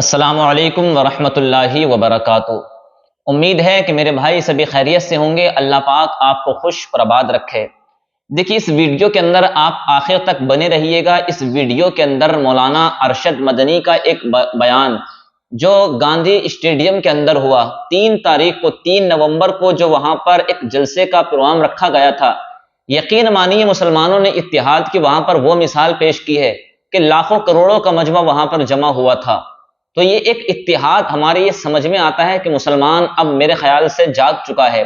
السلام علیکم ورحمۃ اللہ وبرکاتہ۔ امید ہے کہ میرے بھائی سبھی خیریت سے ہوں گے۔ اللہ پاک آپ کو خوش اور آباد رکھے۔ دیکھیے اس ویڈیو کے اندر آپ آخر تک بنے رہیے گا۔ اس ویڈیو کے اندر مولانا ارشد مدنی کا ایک بیان جو گاندھی اسٹیڈیم کے اندر ہوا 3 نومبر کو، جو وہاں پر ایک جلسے کا پروگرام رکھا گیا تھا، یقین مانیے مسلمانوں نے اتحاد کی وہاں پر وہ مثال پیش کی ہے کہ لاکھوں کروڑوں کا مجمع وہاں پر جمع ہوا تھا۔ تو یہ ایک اتحاد ہمارے یہ سمجھ میں آتا ہے کہ مسلمان اب میرے خیال سے جاگ چکا ہے۔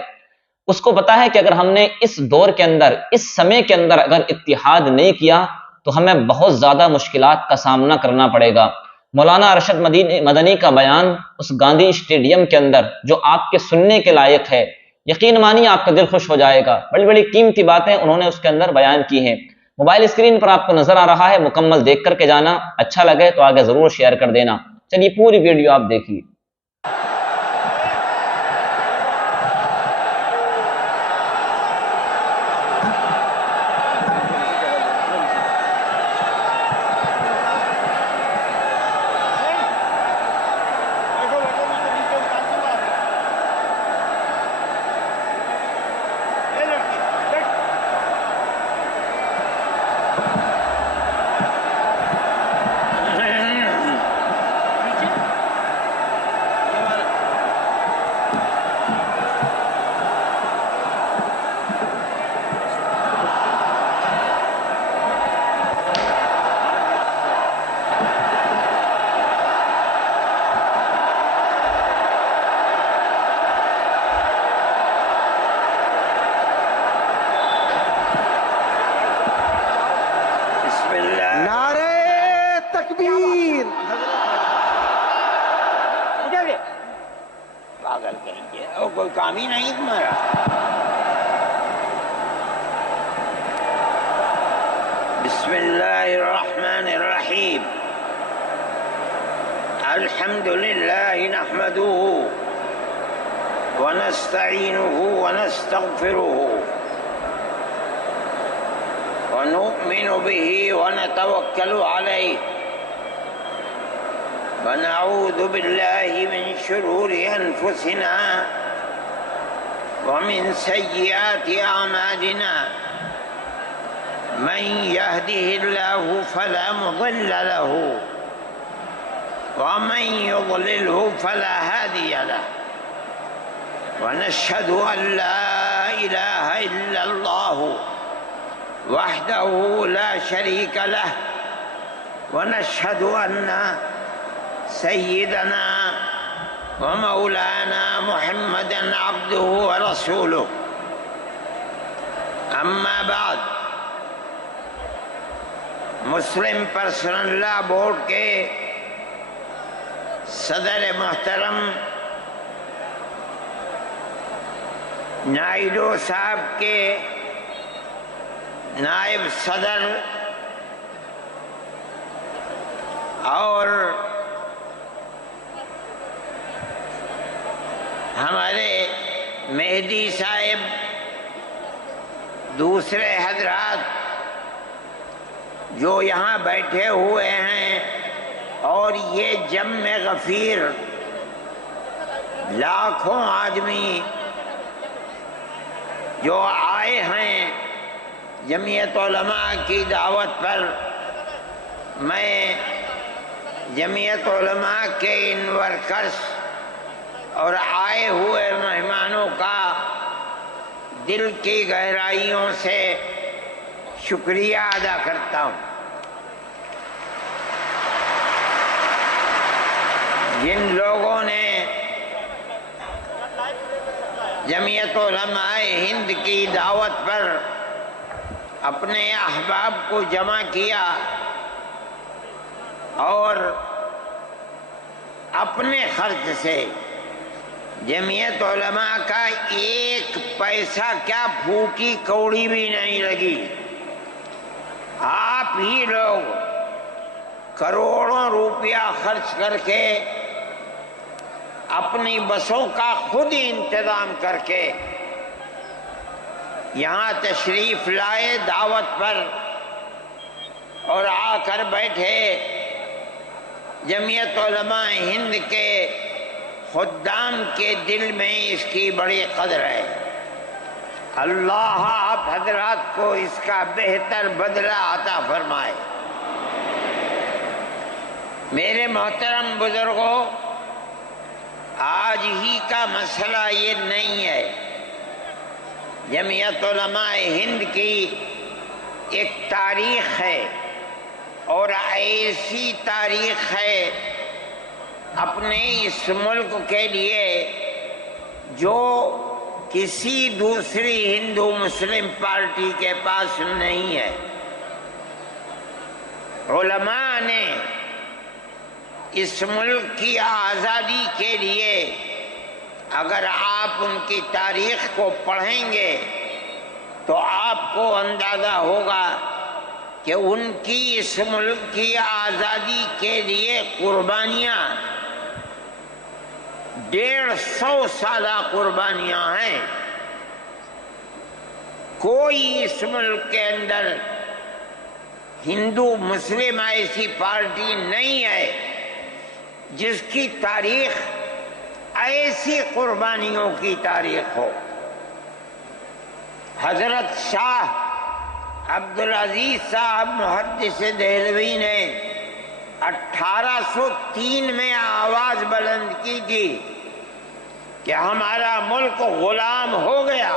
اس کو پتا ہے کہ اگر ہم نے اس دور کے اندر، اس سمے کے اندر اگر اتحاد نہیں کیا تو ہمیں بہت زیادہ مشکلات کا سامنا کرنا پڑے گا۔ مولانا ارشد مدنی کا بیان اس گاندھی اسٹیڈیم کے اندر جو آپ کے سننے کے لائق ہے، یقین مانیے آپ کا دل خوش ہو جائے گا۔ بڑی بڑی قیمتی باتیں انہوں نے اس کے اندر بیان کی ہیں۔ موبائل اسکرین پر آپ کو نظر آ رہا ہے، مکمل دیکھ کر کے جانا، اچھا لگے تو آگے ضرور شیئر کر دینا۔ چلیے پوری ویڈیو آپ دیکھیے۔ پاگل کہیں گے اور کوئی کام ہی نہیں تمہارا۔ بسم اللہ الرحمن الرحیم۔ الحمد للہ نحمده ونستعینه ونستغفره ونؤمن به ونتوکل علیہ ونعوذ باللہ من شرور انفسنا ومن سیئات اعمالنا من يهده الله فلا مضل له ومن يضلله فلا هادي له ونشهد أن لا إله إلا الله وحده لا شريك له ونشهد أن سيدنا ومولانا محمدا عبده ورسوله اما بعد۔ مسلم پرسنل لا بورڈ کے صدر محترم نائیڈو صاحب کے نائب صدر اور ہمارے مہدی صاحب، دوسرے حضرات جو یہاں بیٹھے ہوئے ہیں، اور یہ جمع غفیر لاکھوں آدمی جو آئے ہیں جمعیت علماء کی دعوت پر، میں جمعیت علماء کے ان ورکرز اور آئے ہوئے مہمانوں کا دل کی گہرائیوں سے شکریہ ادا کرتا ہوں۔ جن لوگوں نے جمعیت علماء ہند کی دعوت پر اپنے احباب کو جمع کیا اور اپنے خرچ سے جمعیت علماء کا ایک پیسہ کیا پھوٹی کوڑی بھی نہیں لگی، آپ ہی لوگ کروڑوں روپیہ خرچ کر کے اپنی بسوں کا خود ہی انتظام کر کے یہاں تشریف لائے دعوت پر اور آ کر بیٹھے۔ جمعیت علماء ہند کے خدام کے دل میں اس کی بڑی قدر ہے۔ اللہ آپ حضرات کو اس کا بہتر بدلہ عطا فرمائے۔ میرے محترم بزرگوں، آج ہی کا مسئلہ یہ نہیں ہے۔ جمعیت علماء ہند کی ایک تاریخ ہے، اور ایسی تاریخ ہے اپنے اس ملک کے لیے جو کسی دوسری ہندو مسلم پارٹی کے پاس نہیں ہے۔ علماء نے اس ملک کی آزادی کے لیے، اگر آپ ان کی تاریخ کو پڑھیں گے تو آپ کو اندازہ ہوگا کہ ان کی اس ملک کی آزادی کے لیے قربانیاں 150 سالہ قربانیاں ہیں۔ کوئی اس ملک کے اندر ہندو مسلم ایسی پارٹی نہیں ہے جس کی تاریخ ایسی قربانیوں کی تاریخ ہو۔ حضرت شاہ عبدالعزیز صاحب محدث دہلوی نے 1803 میں آواز بلند کی تھی کہ ہمارا ملک غلام ہو گیا،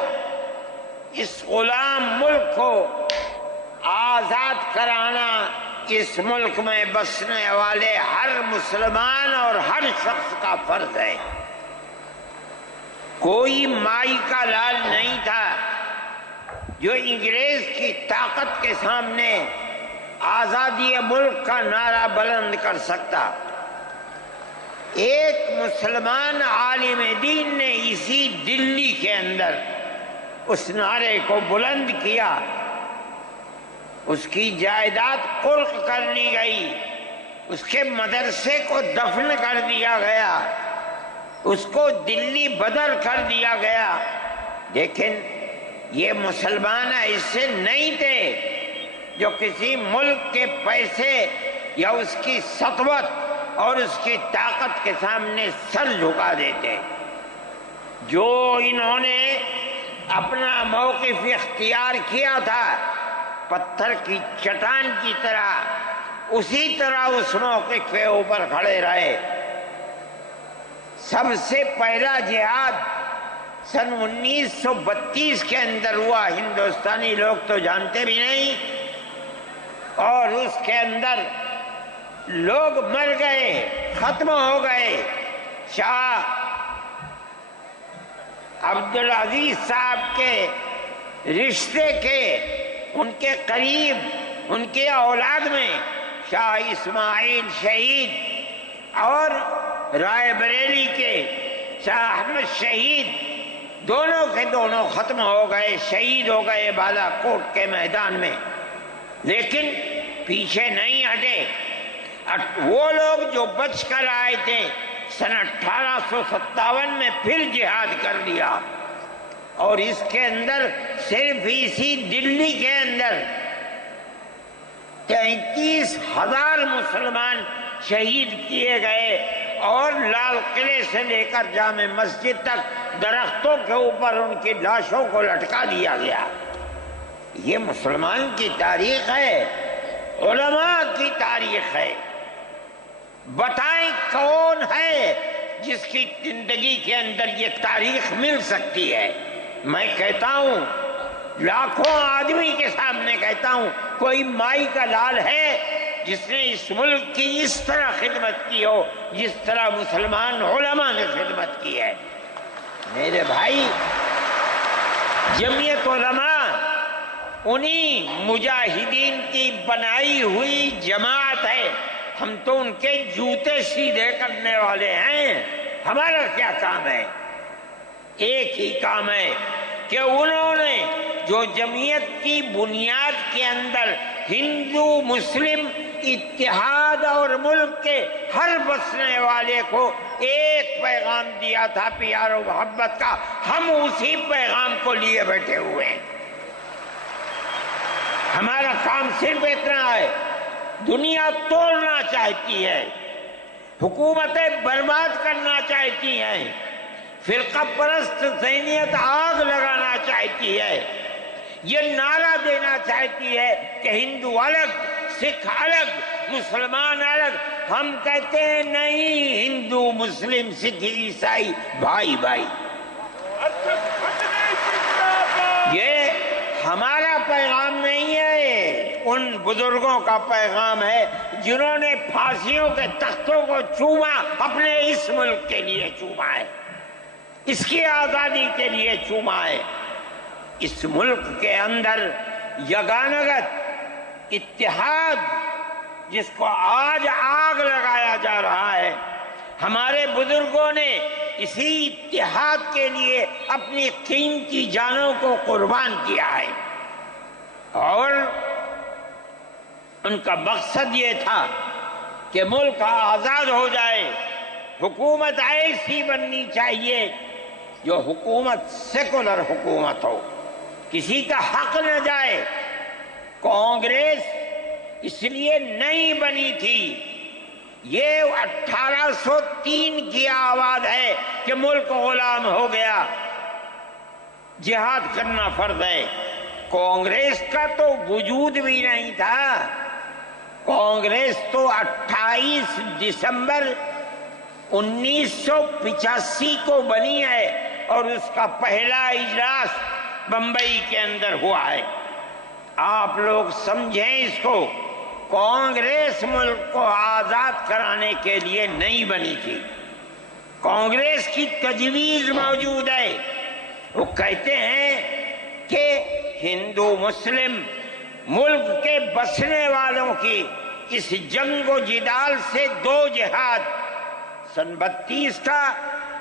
اس غلام ملک کو آزاد کرانا اس ملک میں بسنے والے ہر مسلمان اور ہر شخص کا فرض ہے۔ کوئی مائی کا لال نہیں تھا جو انگریز کی طاقت کے سامنے آزادی ملک کا نعرہ بلند کر سکتا۔ ایک مسلمان عالم دین نے اسی دلی کے اندر اس نعرے کو بلند کیا، اس کی جائیداد قرق کر لی گئی، اس کے مدرسے کو دفن کر دیا گیا، اس کو دلی بدر کر دیا گیا، لیکن یہ مسلمان ایسے نہیں تھے جو کسی ملک کے پیسے یا اس کی سطوت اور اس کی طاقت کے سامنے سر جھکا دیتے۔ جو انہوں نے اپنا موقف اختیار کیا تھا پتھر کی چٹان کی طرح، اسی طرح اس موقف کے اوپر کھڑے رہے۔ سب سے پہلا جہاد سن 1932 کے اندر ہوا، ہندوستانی لوگ تو جانتے بھی نہیں، اور اس کے اندر لوگ مر گئے، ختم ہو گئے۔ شاہ عبدالعزیز صاحب کے رشتے کے، ان کے قریب، ان کے اولاد میں شاہ اسماعیل شہید اور رائے بریلی کے شاہ احمد شہید، دونوں کے دونوں ختم ہو گئے، شہید ہو گئے بالا کوٹ کے میدان میں۔ لیکن پیچھے نہیں ہٹے۔ وہ لوگ جو بچ کر آئے تھے سن 1857 میں پھر جہاد کر دیا، اور اس کے اندر صرف اسی دلی کے اندر 33,000 مسلمان شہید کیے گئے، اور لال قلعے سے لے کر جامع مسجد تک درختوں کے اوپر ان کی لاشوں کو لٹکا دیا گیا۔ یہ مسلمان کی تاریخ ہے، علماء کی تاریخ ہے۔ بتائیں کون ہے جس کی زندگی کے اندر یہ تاریخ مل سکتی ہے؟ میں کہتا ہوں، لاکھوں آدمی کے سامنے کہتا ہوں، کوئی مائی کا لال ہے جس نے اس ملک کی اس طرح خدمت کی ہو جس طرح مسلمان علماء نے خدمت کی ہے؟ میرے بھائی، جمعیت علماء انہی مجاہدین کی بنائی ہوئی جماعت ہے۔ ہم تو ان کے جوتے سیدھے کرنے والے ہیں۔ ہمارا کیا کام ہے؟ ایک ہی کام ہے کہ انہوں نے جو جمعیت کی بنیاد کے اندر ہندو مسلم اتحاد اور ملک کے ہر بسنے والے کو ایک پیغام دیا تھا پیار و محبت کا، ہم اسی پیغام کو لیے بیٹھے ہوئے ہیں۔ ہمارا کام صرف اتنا ہے۔ دنیا توڑنا چاہتی ہے، حکومتیں برباد کرنا چاہتی ہیں، فرقہ پرست ذہنیت آگ لگانا چاہتی ہے، یہ نعرہ دینا چاہتی ہے کہ ہندو الگ، سکھ الگ، مسلمان الگ۔ ہم کہتے ہیں نہیں، ہندو مسلم سکھ عیسائی بھائی بھائی۔ یہ ہمارا پیغام نہیں ہے، ان بزرگوں کا پیغام ہے جنہوں نے پھانسیوں کے تختوں کو چوما، اپنے اس ملک کے لیے چوما ہے، اس کی آزادی کے لیے چوما ہے۔ اس ملک کے اندر یگانگت، اتحاد، جس کو آج آگ لگایا جا رہا ہے، ہمارے بزرگوں نے اسی اتحاد کے لیے اپنی قیمتی جانوں کو قربان کیا ہے، اور ان کا مقصد یہ تھا کہ ملک آزاد ہو جائے۔ حکومت ایسی بننی چاہیے جو حکومت سیکولر حکومت ہو، کسی کا حق نہ جائے۔ کانگریس اس لیے نہیں بنی تھی، یہ 1803 کی آواز ہے کہ ملک غلام ہو گیا، جہاد کرنا فرض ہے۔ کانگریس کا تو وجود بھی نہیں تھا، کانگریس تو 28 دسمبر 1985 کو بنی ہے، اور اس کا پہلا اجلاس بمبئی کے اندر ہوا ہے۔ آپ لوگ سمجھیں اس کو، کانگریس ملک کو آزاد کرانے کے لیے نہیں بنی تھی، کانگریس کی تجویز موجود ہے۔ وہ کہتے ہیں کہ ہندو مسلم ملک کے بسنے والوں کی اس جنگ و جدال سے دو جہاد، سن 32 کا،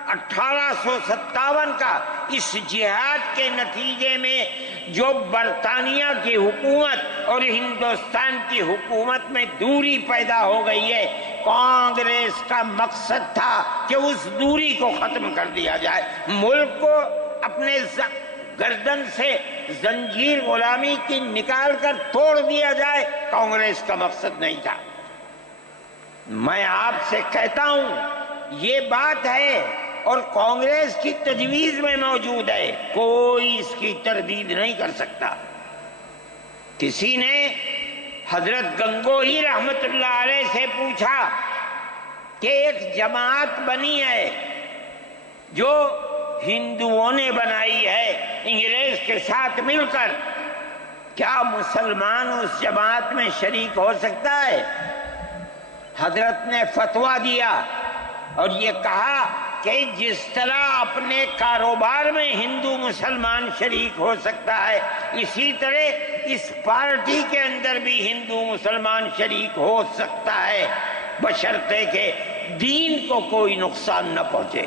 1857 کا، اس جہاد کے نتیجے میں جو برطانیہ کی حکومت اور ہندوستان کی حکومت میں دوری پیدا ہو گئی ہے، کانگریس کا مقصد تھا کہ اس دوری کو ختم کر دیا جائے، ملک کو اپنے گردن سے زنجیر غلامی کی نکال کر توڑ دیا جائے۔ کانگریس کا مقصد نہیں تھا۔ میں آپ سے کہتا ہوں یہ بات ہے، اور کانگریس کی تجویز میں موجود ہے، کوئی اس کی تردید نہیں کر سکتا۔ کسی نے حضرت گنگوہی رحمت اللہ علیہ سے پوچھا کہ ایک جماعت بنی ہے جو ہندوؤں نے بنائی ہے انگریز کے ساتھ مل کر، کیا مسلمان اس جماعت میں شریک ہو سکتا ہے؟ حضرت نے فتویٰ دیا اور یہ کہا کہ جس طرح اپنے کاروبار میں ہندو مسلمان شریک ہو سکتا ہے، اسی طرح اس پارٹی کے اندر بھی ہندو مسلمان شریک ہو سکتا ہے، بشرطے کہ دین کو کوئی نقصان نہ پہنچے۔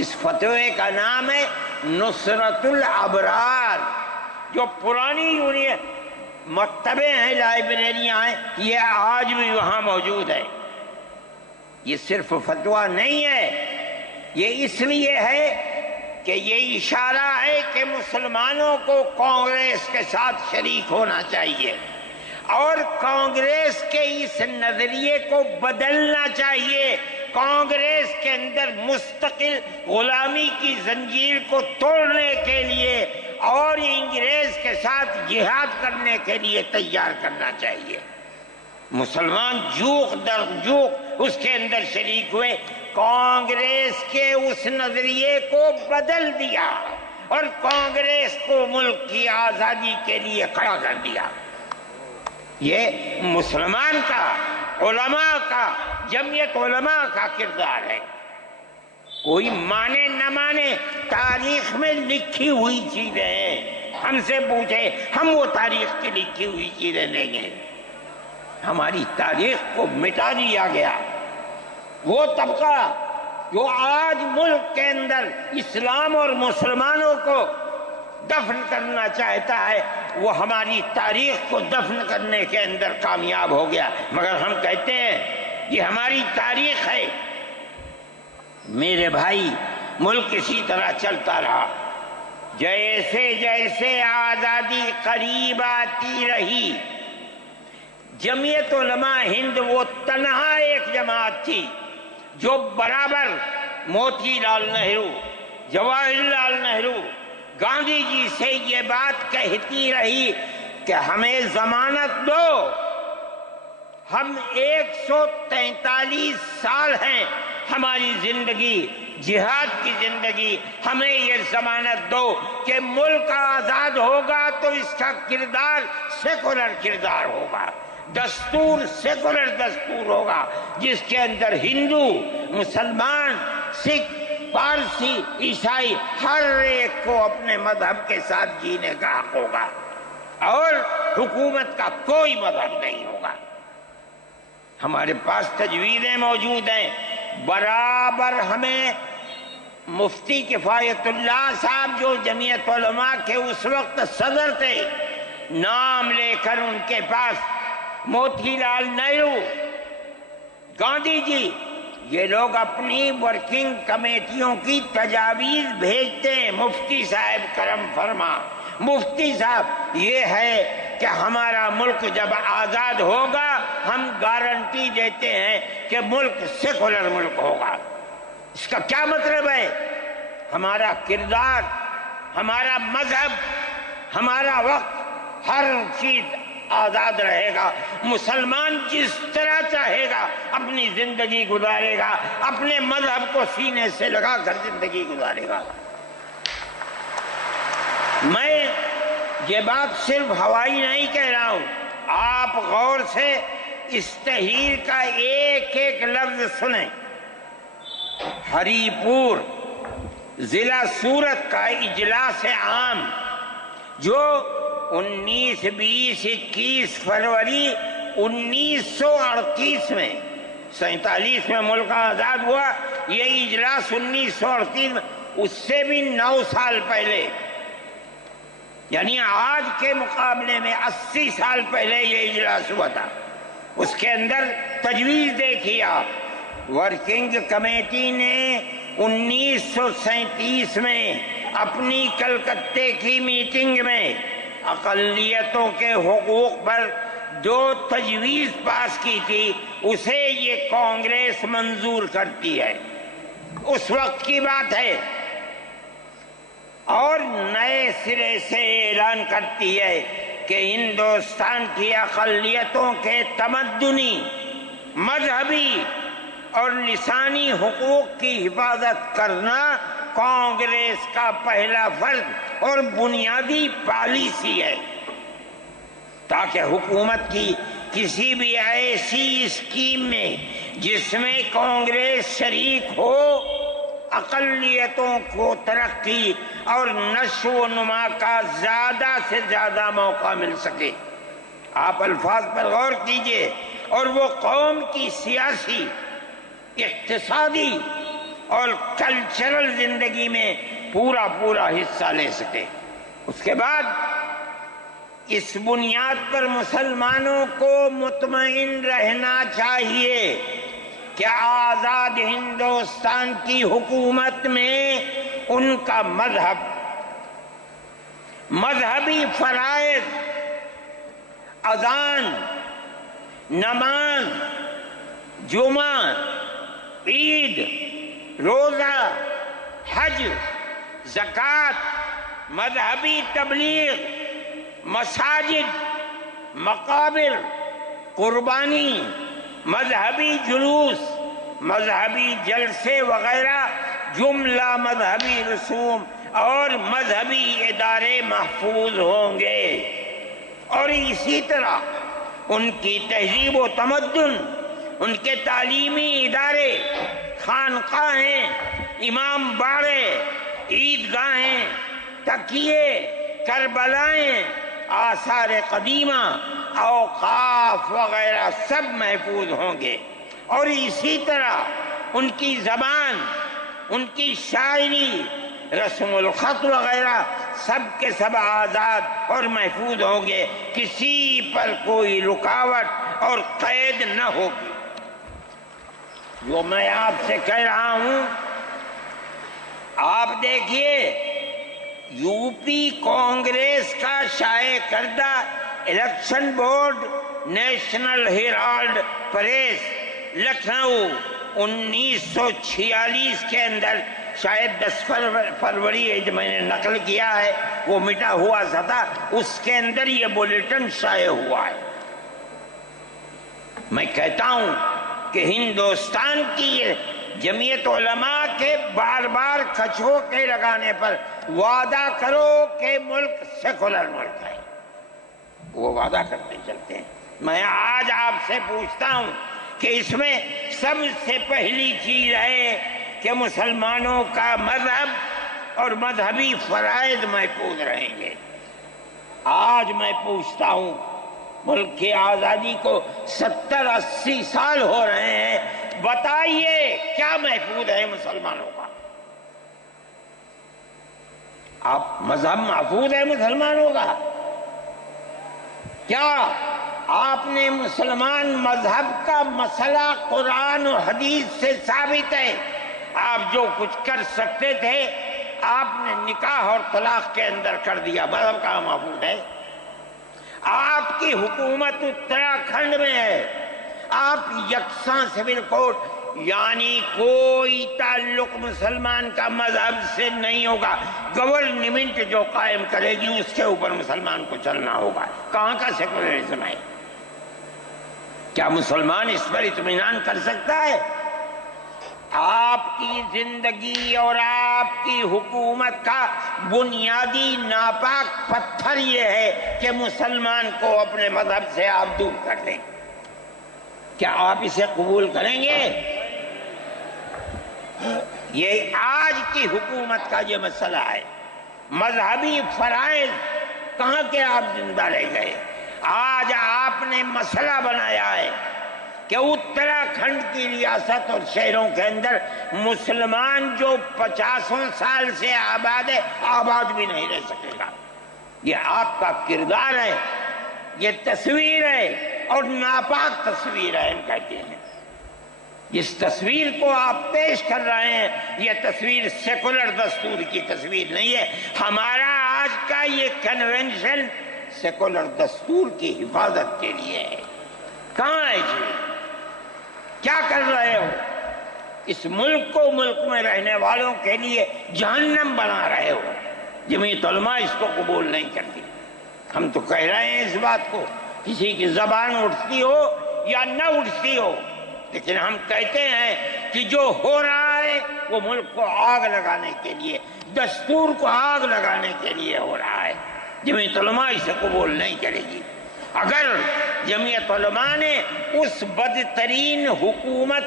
اس فتوے کا نام ہے نصرت الابرار، جو پرانی یونین مکتبیں ہیں، لائبریریاں ہیں، یہ آج بھی وہاں موجود ہے۔ یہ صرف فتویٰ نہیں ہے، یہ اس لیے ہے کہ یہ اشارہ ہے کہ مسلمانوں کو کانگریس کے ساتھ شریک ہونا چاہیے، اور کانگریس کے اس نظریے کو بدلنا چاہیے۔ کانگریس کے اندر مستقل غلامی کی زنجیر کو توڑنے کے لیے اور انگریز کے ساتھ جہاد کرنے کے لیے تیار کرنا چاہیے۔ مسلمان جوق در جوق اس کے اندر شریک ہوئے، کانگریس کے اس نظریے کو بدل دیا اور کانگریس کو ملک کی آزادی کے لیے کھڑا کر دیا۔ یہ مسلمان کا، علماء کا، جمعیت علماء کا کردار ہے۔ کوئی مانے نہ مانے، تاریخ میں لکھی ہوئی چیزیں ہیں، ہم سے پوچھے ہم وہ تاریخ کی لکھی ہوئی چیزیں لیں گے۔ ہماری تاریخ کو مٹا دیا گیا۔ وہ طبقہ جو آج ملک کے اندر اسلام اور مسلمانوں کو دفن کرنا چاہتا ہے، وہ ہماری تاریخ کو دفن کرنے کے اندر کامیاب ہو گیا۔ مگر ہم کہتے ہیں یہ ہماری تاریخ ہے۔ میرے بھائی، ملک اسی طرح چلتا رہا، جیسے جیسے آزادی قریب آتی رہی، جمعیت علماء ہند وہ تنہا ایک جماعت تھی جو برابر موتی لال نہرو، جواہر لال نہرو، گاندھی جی سے یہ بات کہتی رہی کہ ہمیں ضمانت دو، ہم 143 سال ہیں ہماری زندگی جہاد کی زندگی، ہمیں یہ ضمانت دو کہ ملک آزاد ہوگا تو اس کا کردار سیکولر کردار ہوگا، دستور سیکولر دستور ہوگا، جس کے اندر ہندو، مسلمان، سکھ، پارسی، عیسائی ہر ایک کو اپنے مذہب کے ساتھ جینے کا حق ہوگا، اور حکومت کا کوئی مذہب نہیں ہوگا۔ ہمارے پاس تجویزیں موجود ہیں، برابر ہمیں مفتی کفایت اللہ صاحب جو جمعیت علماء کے اس وقت صدر تھے، نام لے کر ان کے پاس موتی لال نہرو، گاندھی جی، یہ لوگ اپنی ورکنگ کمیٹیوں کی تجاویز بھیجتے ہیں، مفتی صاحب کرم فرما، مفتی صاحب یہ ہے کہ ہمارا ملک جب آزاد ہوگا ہم گارنٹی دیتے ہیں کہ ملک سیکولر ملک ہوگا۔ اس کا کیا مطلب ہے؟ ہمارا کردار، ہمارا مذہب، ہمارا وقت، ہر چیز آزاد رہے گا، مسلمان جس طرح چاہے گا اپنی زندگی گزارے گا، اپنے مذہب کو سینے سے لگا کر زندگی گزارے گا۔ میں یہ بات صرف ہوائی نہیں کہہ رہا ہوں، آپ غور سے اس تحریر کا ایک ایک لفظ سنیں۔ ہری پور ضلع سورت کا اجلاس عام جو 19، 20، 21 فروری 1938 میں، 47 میں ملک آزاد ہوا، یہ اجلاس 1938 میں، اس سے بھی 9 سال پہلے، یعنی آج کے مقابلے میں 80 سال پہلے یہ اجلاس ہوا تھا۔ اس کے اندر تجویز دیکھیے آپ، ورکنگ کمیٹی نے 1937 میں اپنی کلکتے کی میٹنگ میں اقلیتوں کے حقوق پر جو تجویز پاس کی تھی اسے یہ کانگریس منظور کرتی ہے، اس وقت کی بات ہے، اور نئے سرے سے اعلان کرتی ہے کہ ہندوستان کی اقلیتوں کے تمدنی، مذہبی اور لسانی حقوق کی حفاظت کرنا کانگریس کا پہلا فرض اور بنیادی پالیسی ہے، تاکہ حکومت کی کسی بھی ایسی اسکیم میں جس میں کانگریس شریک ہو، اقلیتوں کو ترقی اور نشو و نما کا زیادہ سے زیادہ موقع مل سکے۔ آپ الفاظ پر غور کیجئے، اور وہ قوم کی سیاسی، اقتصادی اور کلچرل زندگی میں پورا حصہ لے سکے۔ اس کے بعد اس بنیاد پر مسلمانوں کو مطمئن رہنا چاہیے کہ آزاد ہندوستان کی حکومت میں ان کا مذہب، مذہبی فرائض، اذان، نماز، جمعہ، عید، روزہ، حج، زکوٰۃ، مذہبی تبلیغ، مساجد، مقابر، قربانی، مذہبی جلوس، مذہبی جلسے وغیرہ جملہ مذہبی رسوم اور مذہبی ادارے محفوظ ہوں گے، اور اسی طرح ان کی تہذیب و تمدن، ان کے تعلیمی ادارے، خانقاہیں، امام باڑے، عیدگاہیں، تکیے، کربلائیں، آثار قدیمہ، اوقاف وغیرہ سب محفوظ ہوں گے، اور اسی طرح ان کی زبان، ان کی شاعری، رسم الخط وغیرہ سب کے سب آزاد اور محفوظ ہوں گے، کسی پر کوئی رکاوٹ اور قید نہ ہوگی۔ جو میں آپ سے کہہ رہا ہوں، آپ دیکھیے، یو پی کانگریس کا شائع کردہ election board, National Herald press, Lucknow, 1946 کے اندر شاید 10 فروری جو میں نے نقل کیا ہے وہ مٹا ہوا تھا، اس کے اندر یہ بلیٹن شائع ہوا ہے۔ میں کہتا ہوں کہ ہندوستان کی یہ جمعیت علماء کے بار بار کچھوکے لگانے پر وعدہ کرو کہ ملک سیکولر ملک ہے، وہ وعدہ کرتے چلتے ہیں۔ میں آج آپ سے پوچھتا ہوں کہ اس میں سب سے پہلی چیز ہے کہ مسلمانوں کا مذہب اور مذہبی فرائض محفوظ رہیں گے۔ آج میں پوچھتا ہوں، ملک کی آزادی کو 70-80 سال ہو رہے ہیں، بتائیے کیا محفوظ ہے مسلمانوں کا؟ آپ مذہب محفوظ ہے مسلمانوں کا؟ کیا آپ نے مسلمان مذہب کا مسئلہ قرآن و حدیث سے ثابت ہے؟ آپ جو کچھ کر سکتے تھے آپ نے نکاح اور طلاق کے اندر کر دیا، مذہب کا محفوظ ہے؟ آپ کی حکومت اتراکھنڈ میں ہے، آپ یکساں سول کوڈ، یعنی کوئی تعلق مسلمان کا مذہب سے نہیں ہوگا، گورنمنٹ جو قائم کرے گی اس کے اوپر مسلمان کو چلنا ہوگا۔ کہاں کا سیکولرزم ہے؟ کیا مسلمان اس پر اطمینان کر سکتا ہے؟ آپ کی زندگی اور آپ کی حکومت کا بنیادی ناپاک پتھر یہ ہے کہ مسلمان کو اپنے مذہب سے آپ دور کر دیں۔ کیا آپ اسے قبول کریں گے؟ یہ آج کی حکومت کا یہ مسئلہ ہے۔ مذہبی فرائض کہاں کے آپ زندہ رہ گئے؟ آج آپ نے مسئلہ بنایا ہے کہ اتراکھنڈ کی ریاست اور شہروں کے اندر مسلمان جو 50 سال سے آباد ہے، آباد بھی نہیں رہ سکے گا۔ یہ آپ کا کردار ہے، یہ تصویر ہے اور ناپاک تصویر ہے، ہم کہتے ہیں۔ اس تصویر کو آپ پیش کر رہے ہیں، یہ تصویر سیکولر دستور کی تصویر نہیں ہے۔ ہمارا آج کا یہ کنونشن سیکولر دستور کی حفاظت کے لیے ہے۔ کہاں ہے جی؟ کیا کر رہے ہو؟ اس ملک کو، ملک میں رہنے والوں کے لیے جہنم بنا رہے ہو۔ جمعیت علماء اس کو قبول نہیں کرتی۔ ہم تو کہہ رہے ہیں اس بات کو، کسی کی زبان اٹھتی ہو یا نہ اٹھتی ہو، لیکن ہم کہتے ہیں کہ جو ہو رہا ہے وہ ملک کو آگ لگانے کے لیے، دستور کو آگ لگانے کے لیے ہو رہا ہے۔ جمعیت علماء اسے قبول نہیں کرے گی۔ اگر جمعیت علماء نے اس بدترین حکومت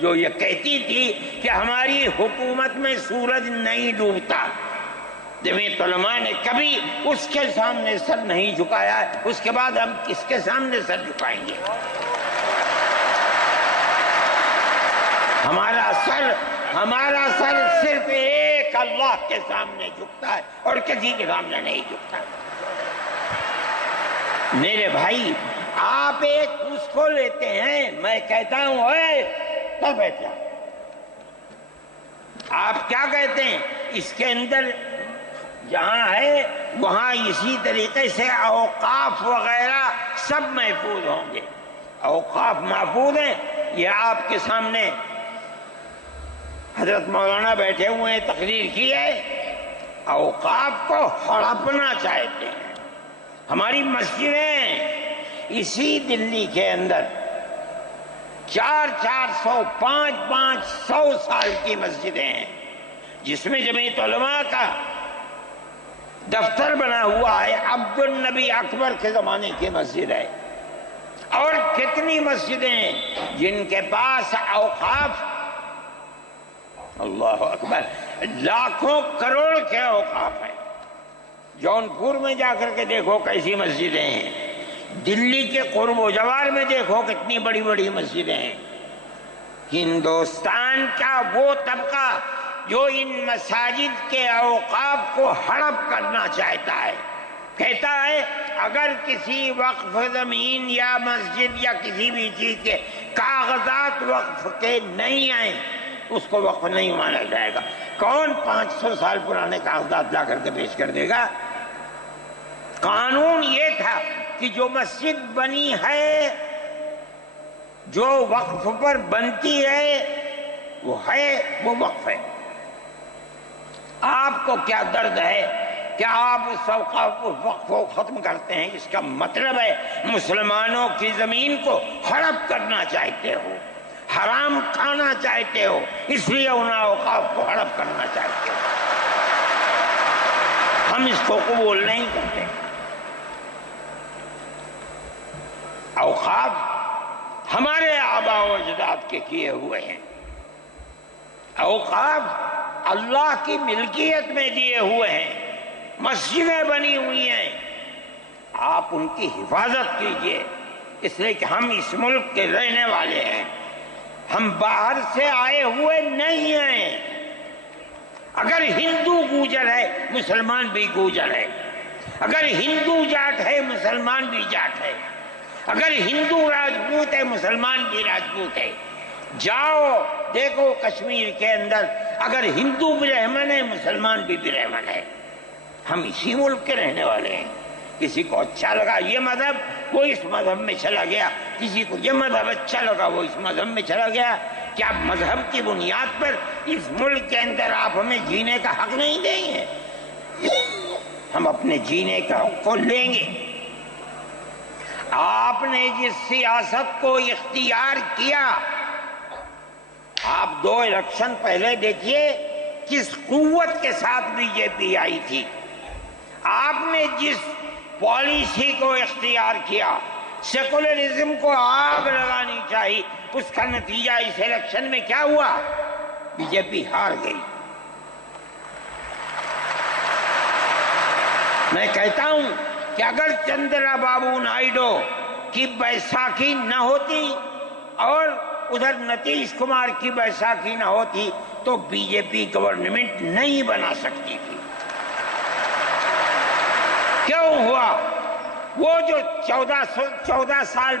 جو یہ کہتی تھی کہ ہماری حکومت میں سورج نہیں ڈوبتا، جمعیت علماء نے کبھی اس کے سامنے سر نہیں جھکایا ہے، اس کے بعد ہم کس کے سامنے سر جھکائیں گے؟ ہمارا سر صرف ایک اللہ کے سامنے جھکتا ہے اور کسی کے سامنے نہیں جھکتا۔ میرے بھائی، آپ ایک اس کو لیتے ہیں، میں کہتا ہوں اے تو بیٹھ جا۔ آپ کیا کہتے ہیں؟ اس کے اندر جہاں ہے وہاں اسی طریقے سے اوقاف وغیرہ سب محفوظ ہوں گے۔ اوقاف محفوظ ہیں، یہ آپ کے سامنے حضرت مولانا بیٹھے ہوئے ہیں، تقریر کی ہے۔ اوقاف کو ہڑپنا چاہتے ہیں۔ ہماری مسجدیں اسی دلی کے اندر 400 500 سال کی مسجدیں ہیں، جس میں جمعیت علماء کا دفتر بنا ہوا ہے، عبد النبی اکبر کے زمانے کی مسجد ہے۔ اور کتنی مسجدیں جن کے پاس اوقاف، اللہ اکبر، لاکھوں کروڑ کے اوقاف ہیں۔ جونپور میں جا کر کے دیکھو کیسی مسجدیں ہیں، دلی کے قرب و جوار میں دیکھو کتنی بڑی بڑی مسجدیں ہیں۔ ہندوستان کا وہ طبقہ جو ان مساجد کے اوقاف کو ہڑپ کرنا چاہتا ہے، کہتا ہے اگر کسی وقف زمین یا مسجد یا کسی بھی چیز کے کاغذات وقف کے نہیں آئیں اس کو وقف نہیں مانا جائے گا۔ کون 500 سال پرانے کاغذات لا کر کے پیش کر دے گا؟ قانون یہ تھا کہ جو مسجد بنی ہے، جو وقف پر بنتی ہے، وہ ہے، وہ وقف ہے۔ آپ کو کیا درد ہے کہ آپ اس وقف کو ختم کرتے ہیں؟ اس کا مطلب ہے مسلمانوں کی زمین کو ہڑپ کرنا چاہتے ہو، حرام کھانا چاہتے ہو، اس لیے ان اوقاف کو ہڑپ کرنا چاہتے ہو۔ ہم اس کو قبول نہیں کرتے۔ اوقاف ہمارے آباء و اجداد کے کیے ہوئے ہیں، اوقاف اللہ کی ملکیت میں دیے ہوئے ہیں، مسجدیں بنی ہوئی ہیں، آپ ان کی حفاظت کیجئے، اس لیے کہ ہم اس ملک کے رہنے والے ہیں، ہم باہر سے آئے ہوئے نہیں ہیں۔ اگر ہندو گوجر ہے مسلمان بھی گوجر ہے، اگر ہندو جاٹ ہے مسلمان بھی جاٹ ہے، اگر ہندو راجپوت ہے مسلمان بھی راجپوت ہے۔ جاؤ دیکھو کشمیر کے اندر، اگر ہندو برہمن ہے مسلمان بھی برہمن ہے۔ ہم اسی ملک کے رہنے والے ہیں۔ کسی کو اچھا لگا یہ مذہب وہ اس مذہب میں چلا گیا، کسی کو یہ مذہب اچھا لگا وہ اس مذہب میں چلا گیا۔ کیا مذہب کی بنیاد پر اس ملک کے اندر آپ ہمیں جینے کا حق نہیں دیں گے؟ ہم اپنے جینے کا حق کو لیں گے۔ آپ نے جس سیاست کو اختیار کیا، آپ 2 الیکشن پہلے دیکھیے کس قوت کے ساتھ بی جے پی آئی تھی۔ آپ نے جس پالیسی کو اختیار کیا، سیکولرزم کو آگ لگانی چاہیے، اس کا نتیجہ اس الیکشن میں کیا ہوا؟ بی جے پی ہار گئی۔ میں کہتا ہوں کہ اگر چندرا بابو نائیڈو کی بیساکھی نہ ہوتی اور ادھر نتیش کمار کی بیساکھی نہ ہوتی تو بی جے پی گورنمنٹ نہیں بنا سکتی تھی۔ کیوں ہوا؟ وہ جو 14 سال